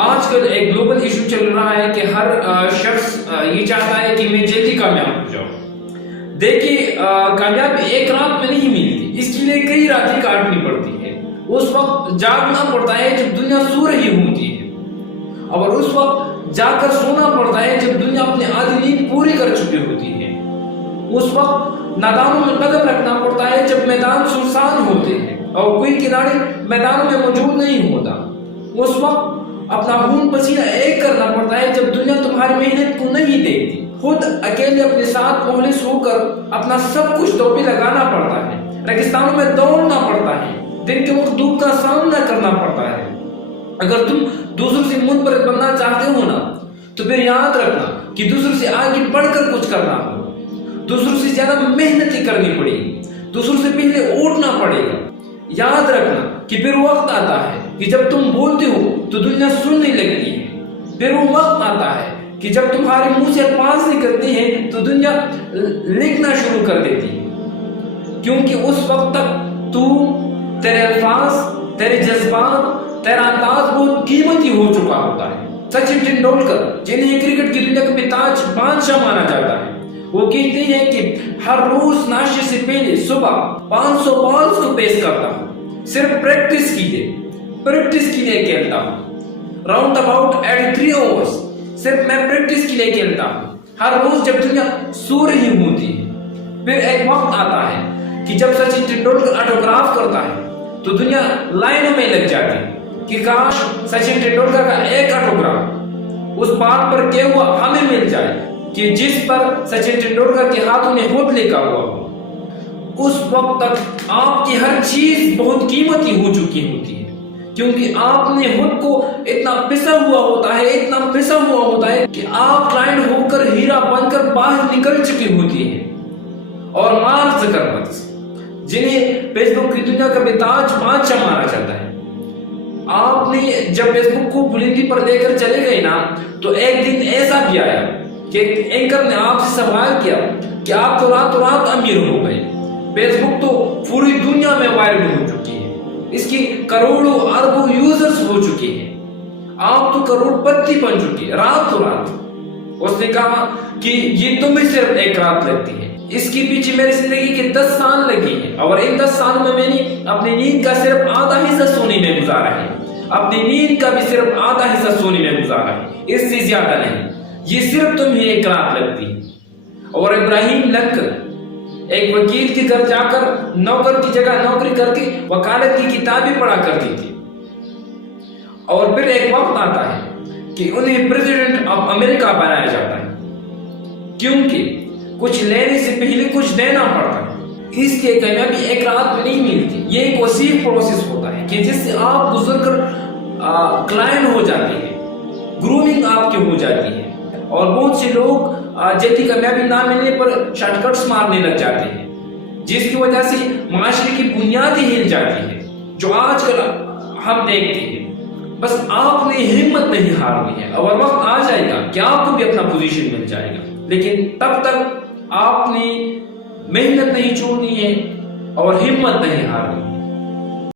آج کل ایک گلوبل ایشو چل رہا ہے کہ ہر شخص یہ چاہتا ہے کہ میں جلدی کامیاب ہو جاؤں۔ دیکھیے کامیابی ایک رات میں نہیں ملتی، اس کے لیے کئی راتیں کاٹنی پڑتی ہے۔ اس وقت جاگنا پڑتا ہے جب دنیا سو رہی ہوتی ہے، اور اس وقت جا کر سونا پڑتا ہے جب دنیا اپنی آدھی نیند پوری کر چکی ہوتی ہے۔ اس وقت نادانوں میں قدم رکھنا پڑتا ہے جب میدان سنسان ہوتے ہیں اور کوئی کھلاڑی میدانوں میں موجود نہیں ہوتا۔ اس وقت اپنا خون پسینہ ایک کرنا پڑتا ہے جب دنیا تمہاری محنت کو نہیں دیکھتی۔ خود اکیلے اپنے ساتھ مخلص ہو کر اپنا سب کچھ توپی لگانا پڑتا ہے، ریگستانوں میں دوڑنا پڑتا ہے، دن کے وقت دھوپ کا سامنا کرنا پڑتا ہے۔ اگر تم دوسروں سے منفرد بننا چاہتے ہو نا، تو پھر یاد رکھنا کہ دوسروں سے آگے بڑھ کر کچھ کرنا ہو، دوسروں سے زیادہ محنت کرنی پڑے گی، دوسروں سے پہلے اٹھنا پڑے گا۔ یاد رکھنا کہ پھر وقت آتا ہے کہ جب تم بولتے ہو تو دنیا سننے لگتی ہے، پھر وہ وقت آتا ہے کہ جب تمہارے منہ سے الفاظ نکلتے ہیں تو دنیا لکھنا شروع کر دیتی ہے، کیونکہ اس وقت تک تو، تیرے الفاظ، تیرے جذبات، تیرا انداز بہت قیمتی ہو چکا ہوتا ہے۔ سچن ٹنڈولکر، جنہیں کرکٹ کی دنیا کا تاج بادشاہ مانا جاتا ہے، وہ کہتے ہیں کہ ہر روز ناشتے سے پہلے صبح 500 بالز کو پیس کرتا ہوں، صرف پریکٹس کے لیے کھیلتا ہوں۔ راؤنڈ اباؤٹ 83 اوورز صرف میں پریکٹس کے لیے کھیلتا ہوں، ہر روز جب دنیا سو رہی ہوتی ہے۔ پھر ایک وقت آتا ہے کہ جب سچن ٹنڈولکر آٹوگراف کرتا ہے تو دنیا لائنوں میں لگ جاتی ہے کہ کاش سچن ٹنڈولکر کا ایک آٹوگراف اس بات پر کیا ہوا ہمیں مل جائے کہ جس پر سچن ٹنڈولکر کے ہاتھوں میں خود لکھا ہوا ہو۔ اس وقت تک آپ کی ہر چیز بہت قیمتی ہو چکی ہوتی ہے، کیونکہ آپ نے خود کو اتنا پسا ہوا ہوتا ہے کہ آپ کلائنٹ ہو کر ہیرا بن کر باہر نکل چکی ہوتی ہے۔ اور مارک زکربرگ، جنہیں فیس بک کی دنیا کا تاج بادشاہ مانا جاتا ہے، آپ نے جب فیس بک کو بلندی پر لے کر چلے گئے نا، تو ایک دن ایسا بھی آیا کہ اینکر نے آپ سے سوال کیا کہ آپ تو رات امیر ہو گئے، فیس بک تو پوری دنیا میں وائرل ہو چکی ہے، اس کی کروڑوں اربوں یوزرز ہو چکے ہیں، آپ تو کروڑ پتی بن چکے ہیں رات۔ اس نے کہا کہ یہ تمہیں صرف ایک رات لگتی ہے، اس کے پیچھے میری زندگی کے 10 سال لگے ہیں، اور ان 10 سالوں میں نے اپنی نیند کا صرف آدھا حصہ سونے میں گزارا ہے، اپنی نیند کا بھی صرف آدھا حصہ سونے میں گزارا ہے، اس سے زیادہ نہیں، یہ صرف تمہیں ایک رات لگتی ہے۔ اور ابراہیم لنکن ایک وکیل کے گھر جا کر نوکر کی جگہ نوکری کر کے وکالت کی کتابیں پڑھا کرتی تھی، اور پھر ایک وقت آتا ہے کہ انہیں پریزیڈنٹ آف امریکہ بنایا جاتا ہے، کیونکہ کچھ لینے سے پہلے کچھ دینا پڑتا ہے۔ اس کی کامیابی ایک رات میں نہیں ملتی، یہ ایک وسیع پروسیس ہوتا ہے کہ جس سے آپ گزر کر کلائنٹ ہو جاتے ہیں، گرومنگ آپ کی ہو جاتی ہے، اور بہت سے لوگ جلدی کامیابی نہ ملنے پر شارٹ کٹس مارنے لگ جاتے ہیں، جس کی وجہ سے معاشرے کی بنیادیں ہل جاتی ہیں، جو آج کل ہم دیکھتے ہیں۔ بس آپ نے ہمت نہیں ہارنی ہے، اور وقت آ جائے گا کہ آپ کو بھی اپنا پوزیشن مل جائے گا، لیکن تب تک آپ نے محنت نہیں چھوڑنی ہے اور ہمت نہیں ہارنی ہے۔